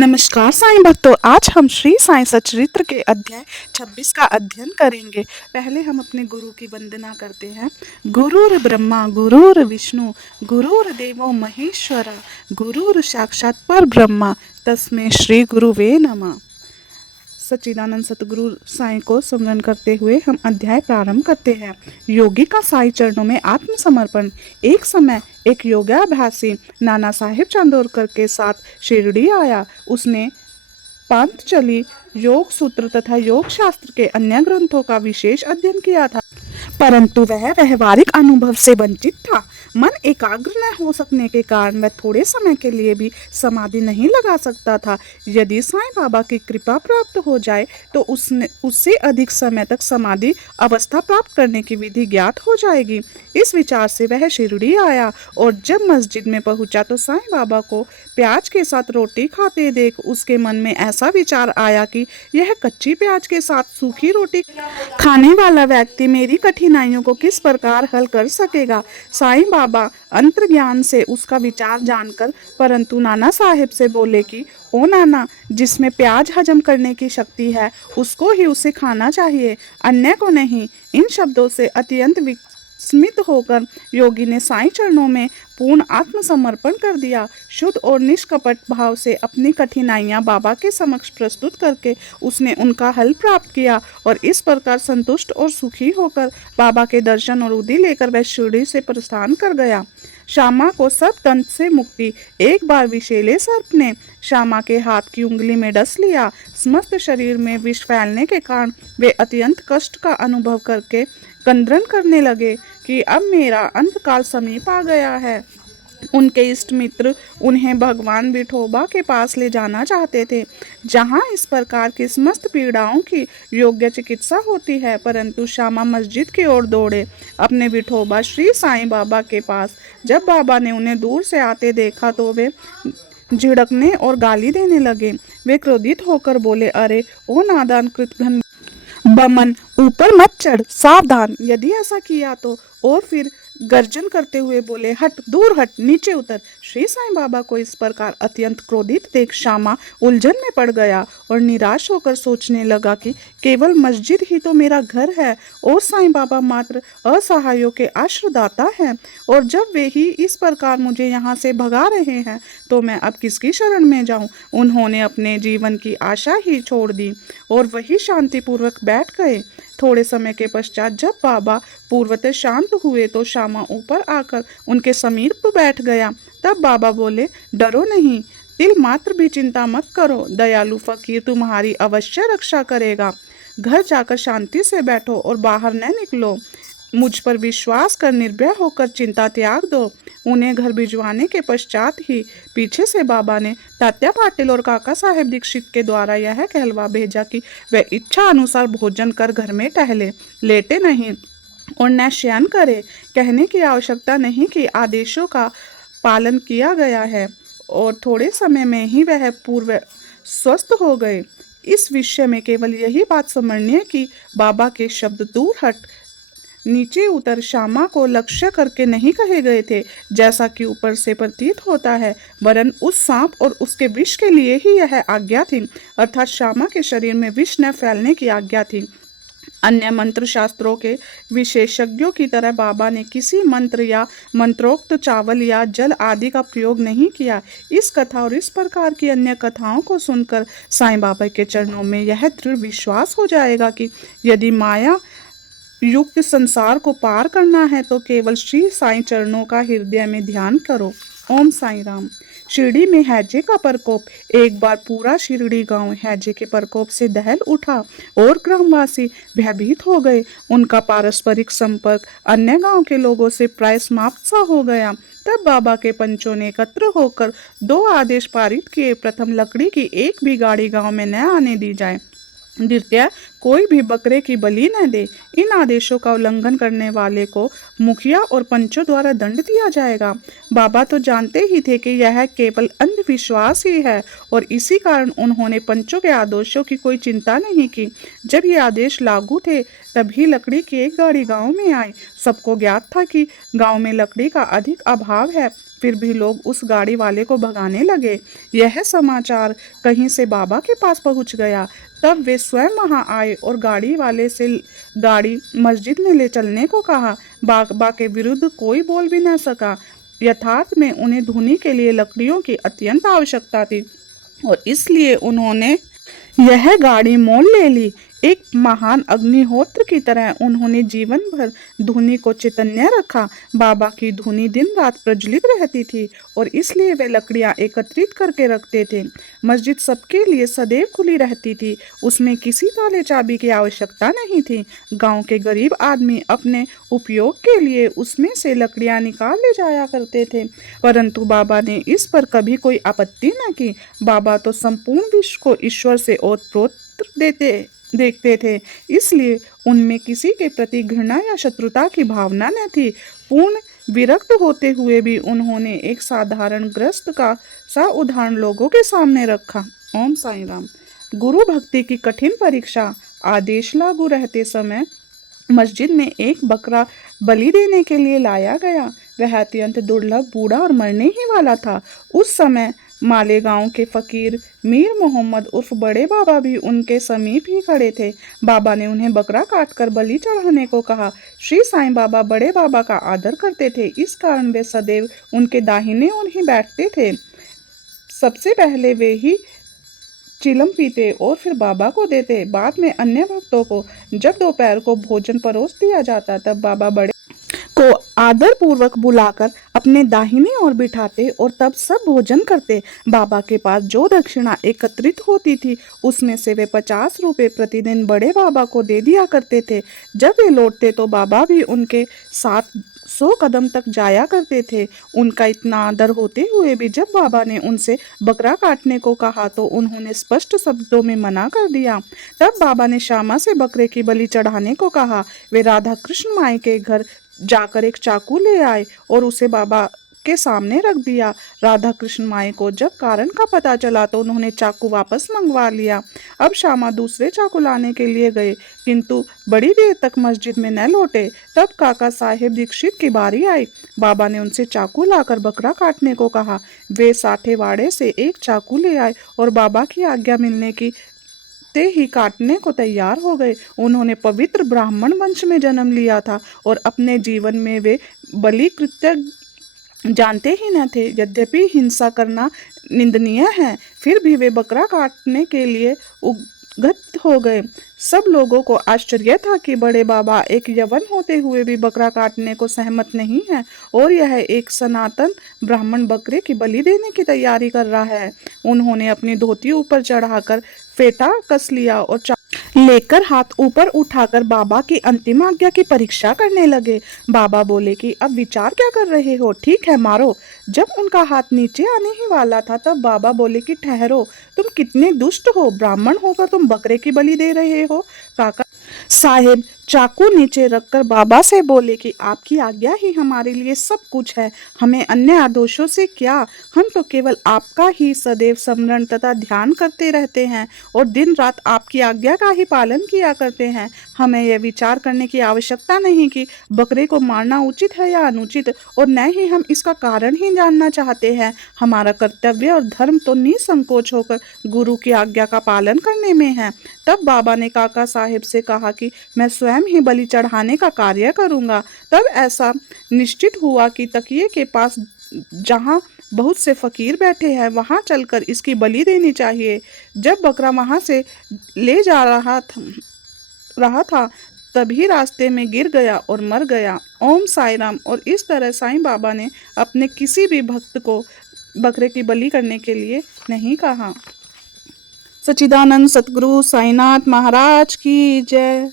नमस्कार साईं भक्तों, आज हम श्री साईं सच्चरित्र के अध्याय 26 का अध्ययन करेंगे। पहले हम अपने गुरु की वंदना करते हैं। गुरुर् ब्रह्मा गुरुर् विष्णु गुरुर्देवो महेश्वरा गुरुर् साक्षात् परब्रह्मा तस्मै श्री गुरुवे नमः। सच्चिदानंद सतगुरु साईं को स्मरण करते हुए हम अध्याय प्रारंभ करते हैं। योगी का साईं चरणों में आत्मसमर्पण। एक समय एक योगाभ्यासी नाना साहेब चांदोरकर के साथ शिरडी आया। उसने पांचचली योग सूत्र तथा योग शास्त्र के अन्य ग्रंथों का विशेष अध्ययन किया था, परंतु वह व्यवहारिक अनुभव से वंचित था। मन एकाग्र न हो सकने के कारण वह थोड़े समय के लिए भी समाधि नहीं लगा सकता था। यदि साईं बाबा की कृपा प्राप्त हो जाए तो उससे अधिक समय तक समाधि अवस्था प्राप्त करने की विधि ज्ञात हो जाएगी। इस विचार से वह शिरडी आया और जब मस्जिद में पहुंचा तो साईं बाबा को प्याज के साथ रोटी खाते देख उसके मन में ऐसा विचार आया कि यह कच्ची प्याज के साथ सूखी रोटी खाने वाला व्यक्ति मेरी कठिनाइयों को किस प्रकार हल कर सकेगा। साईं बाबा अंतर्ज्ञान से उसका विचार जानकर परंतु नाना साहेब से बोले कि ओ नाना, जिसमें प्याज हजम करने की शक्ति है उसको ही उसे खाना चाहिए, अन्य को नहीं। इन शब्दों से अत्यंत विस्मित होकर योगी ने साईं चरणों में पूर्ण आत्मसमर्पण कर दिया। शुद्ध और निष्कपट भाव से अपनी कठिनाइयां बाबा के समक्ष प्रस्तुत करके उसने उनका हल प्राप्त किया और इस प्रकार संतुष्ट और सुखी होकर बाबा के दर्शन और उदी लेकर वह शिरडी से प्रस्थान कर गया। श्यामा को सब तंत्र से मुक्ति। एक बार विषैले सर्प ने श्यामा के हाथ की उंगली में डस लिया। समस्त शरीर में विष फैलने के कारण वे अत्यंत कष्ट का अनुभव करके क्रंदन करने लगे कि अब मेरा अंतकाल समीप आ गया है। उनके इष्ट मित्र उन्हें भगवान विठोबा के पास ले जाना चाहते थे, जहां इस प्रकार की समस्त पीड़ाओं की योग्य चिकित्सा होती है, परंतु श्यामा मस्जिद की ओर दौड़े अपने विठोबा श्री साईं बाबा के पास। जब बाबा ने उन्हें दूर से आते देखा तो वे झिड़कने और गाली देने लगे। वे क्रोधित होकर बोले, अरे ओ नादान कृतघ्न बमन, ऊपर मत चढ़, सावधान। यदि ऐसा किया तो और फिर गर्जन करते हुए बोले, हट, दूर हट, नीचे उतर। श्री साईं बाबा को इस प्रकार अत्यंत क्रोधित देख श्यामा उलझन में पड़ गया और निराश होकर सोचने लगा कि केवल मस्जिद ही तो मेरा घर है और साईं बाबा मात्र असहायों के आश्रयदाता हैं, और जब वे ही इस प्रकार मुझे यहाँ से भगा रहे हैं तो मैं अब किसकी शरण में जाऊं। उन्होंने अपने जीवन की आशा ही छोड़ दी और वही शांतिपूर्वक बैठ गए। थोड़े समय के पश्चात जब बाबा पूर्वतः शांत हुए तो श्यामा ऊपर आकर उनके समीप बैठ गया। तब बाबा बोले, डरो नहीं, तिल मात्र भी चिंता मत करो, दयालु फकीर तुम्हारी अवश्य रक्षा करेगा। घर जाकर शांति से बैठो और बाहर न निकलो। मुझ पर विश्वास कर निर्भय होकर चिंता त्याग दो। उन्हें घर भिजवाने के पश्चात ही पीछे से बाबा ने तात्या पाटिल और काका साहेब दीक्षित के द्वारा यह कहलवा भेजा कि वह इच्छा अनुसार भोजन कर घर में टहले, लेटे नहीं और न शयन करे। कहने की आवश्यकता नहीं कि आदेशों का पालन किया गया है और थोड़े समय में ही वह पूर्व स्वस्थ हो गए। इस विषय में केवल यही बात स्मरणीय कि बाबा के शब्द दूर हट, नीचे उतर श्यामा को लक्ष्य करके नहीं कहे गए थे, जैसा कि ऊपर से प्रतीत होता है, वरन उस सांप और उसके विष के लिए ही यह आज्ञा थी, अर्थात श्यामा के शरीर में विष न फैलने की आज्ञा थी। अन्य मंत्र शास्त्रों के विशेषज्ञों की तरह बाबा ने किसी मंत्र या मंत्रोक्त चावल या जल आदि का प्रयोग नहीं किया। इस कथा और इस प्रकार की अन्य कथाओं को सुनकर साईं बाबा के चरणों में यह दृढ़ विश्वास हो जाएगा कि यदि माया युक्त संसार को पार करना है तो केवल श्री साईं चरणों का हृदय में ध्यान करो। ओम साईं राम। शिरडी में हैजे का प्रकोप। एक बार पूरा शिरडी गांव हैजे के प्रकोप से दहल उठा और ग्रामवासी भयभीत हो गए। उनका पारस्परिक संपर्क अन्य गांव के लोगों से प्राय समाप्त सा हो गया। तब बाबा के पंचों ने एकत्र होकर 2 आदेश पारित किए। प्रथम, लकड़ी की एक भी गाड़ी गांव में न आने दी जाए। द्वितीय, कोई भी बकरे की बलि न दे। इन आदेशों का उल्लंघन करने वाले को मुखिया और पंचों द्वारा दंड दिया जाएगा। बाबा तो जानते ही थे कि यह केवल अंधविश्वास ही है और इसी कारण उन्होंने पंचों के आदेशों की कोई चिंता नहीं की। जब ये आदेश लागू थे तभी लकड़ी की एक गाड़ी गांव में आई। सबको ज्ञात था कि गांव में लकड़ी का अधिक अभाव है, फिर भी लोग उस गाड़ी वाले को भगाने लगे। यह समाचार कहीं से बाबा के पास पहुंच गया। तब वे स्वयं वहां आए और गाड़ी वाले से गाड़ी मस्जिद में ले चलने को कहा। बाबा के विरुद्ध कोई बोल भी न सका। यथार्थ में उन्हें धुनी के लिए लकड़ियों की अत्यंत आवश्यकता थी और इसलिए उन्होंने यह गाड़ी मोल ले ली। एक महान अग्निहोत्र की तरह उन्होंने जीवन भर धुनी को चैतन्य रखा। बाबा की धुनी दिन रात प्रज्वलित रहती थी और इसलिए वे लकड़ियां एकत्रित करके रखते थे। मस्जिद सबके लिए सदैव खुली रहती थी, उसमें किसी ताले चाबी की आवश्यकता नहीं थी। गांव के गरीब आदमी अपने उपयोग के लिए उसमें से लकड़ियां निकाल ले जाया करते थे, परंतु बाबा ने इस पर कभी कोई आपत्ति न की। बाबा तो संपूर्ण विश्व को ईश्वर से ओतप्रोत देखते थे, इसलिए उनमें किसी के प्रति घृणा या शत्रुता की भावना न थी। पूर्ण विरक्त होते हुए भी उन्होंने एक साधारण ग्रस्त का सा उदाहरण लोगों के सामने रखा। ओम साईं राम। गुरु भक्ति की कठिन परीक्षा। आदेश लागू रहते समय मस्जिद में एक बकरा बलि देने के लिए लाया गया। वह अत्यंत दुर्लभ, बूढ़ा और मरने ही वाला था। उस समय मालेगांव के फकीर मीर मोहम्मद उर्फ बड़े बाबा भी उनके समीप ही खड़े थे। बाबा ने उन्हें बकरा काटकर बलि चढ़ाने को कहा। श्री साईं बाबा बड़े बाबा का आदर करते थे, इस कारण वे सदैव उनके दाहिने ओर ही बैठते थे। सबसे पहले वे ही चिलम पीते और फिर बाबा को देते, बाद में अन्य भक्तों को। जब दोपहर को भोजन परोस दिया जाता तब बाबा बड़े को आदर पूर्वक बुलाकर अपने दाहिने ओर बिठाते और तब सब भोजन करते। बाबा के पास जो दक्षिणा एकत्रित होती थी उसमें से वे 50 रुपये प्रतिदिन बड़े बाबा को दे दिया करते थे। जब वे लौटते तो बाबा भी उनके साथ 100 कदम तक जाया करते थे। उनका इतना आदर होते हुए भी जब बाबा ने उनसे बकरा काटने को कहा तो उन्होंने स्पष्ट शब्दों में मना कर दिया। तब बाबा ने श्यामा से बकरे की बलि चढ़ाने को कहा। वे राधा कृष्ण माई के घर जाकर एक चाकू ले आए और उसे बाबा के सामने रख दिया। राधा कृष्ण माई को जब कारण का पता चला तो उन्होंने चाकू वापस मंगवा लिया। अब श्यामा दूसरे चाकू लाने के लिए गए, किंतु बड़ी देर तक मस्जिद में न लौटे। तब काका साहेब दीक्षित की बारी आई। बाबा ने उनसे चाकू लाकर बकरा काटने को कहा। वे साठेवाड़े से एक चाकू ले आए और बाबा की आज्ञा मिलने की ते ही काटने को तैयार हो गए। उन्होंने पवित्र ब्राह्मण वंश में जन्म लिया था और अपने जीवन में वे बलि कृत्य जानते ही न थे। यद्यपि हिंसा करना निंदनीय है, फिर भी वे बकरा काटने के लिए उद्यत हो गए। सब लोगों को आश्चर्य था कि बड़े बाबा एक यवन होते हुए भी बकरा काटने को सहमत नहीं है और यह एक सनातन ब्राह्मण बकरे की बलि देने की तैयारी कर रहा है। उन्होंने अपनी धोती ऊपर चढ़ाकर फेटा कस लिया और लेकर हाथ ऊपर उठाकर बाबा की अंतिम आज्ञा की परीक्षा करने लगे। बाबा बोले कि अब विचार क्या कर रहे हो? ठीक है, मारो। जब उनका हाथ नीचे आने ही वाला था तब बाबा बोले कि ठहरो, तुम कितने दुष्ट हो, ब्राह्मण होकर तुम बकरे की बलि दे रहे हो। काका साहेब चाकू नीचे रखकर बाबा से बोले कि आपकी आज्ञा ही हमारे लिए सब कुछ है, हमें अन्य आदोषों से क्या, हम तो केवल आपका ही सदैव स्मरण तथा ध्यान करते रहते हैं और दिन रात आपकी आज्ञा का ही पालन किया करते हैं। हमें यह विचार करने की आवश्यकता नहीं कि बकरे को मारना उचित है या अनुचित, और न ही हम इसका कारण ही जानना चाहते हैं। हमारा कर्तव्य और धर्म तो निसंकोच होकर गुरु की आज्ञा का पालन करने में है। तब बाबा ने काका साहेब से कहा कि मैं स्वयं ही बलि चढ़ाने का कार्य करूंगा। तब ऐसा निश्चित हुआ कि तकिए के पास जहां बहुत से फकीर बैठे हैं वहां चलकर इसकी बलि देनी चाहिए। जब बकरा वहां से ले जा रहा था तभी रास्ते में गिर गया और मर गया। ओम साई राम। और इस तरह साईं बाबा ने अपने किसी भी भक्त को बकरे की बलि करने के लिए नहीं कहा। सच्चिदानंद सतगुरु साईनाथ महाराज की जय।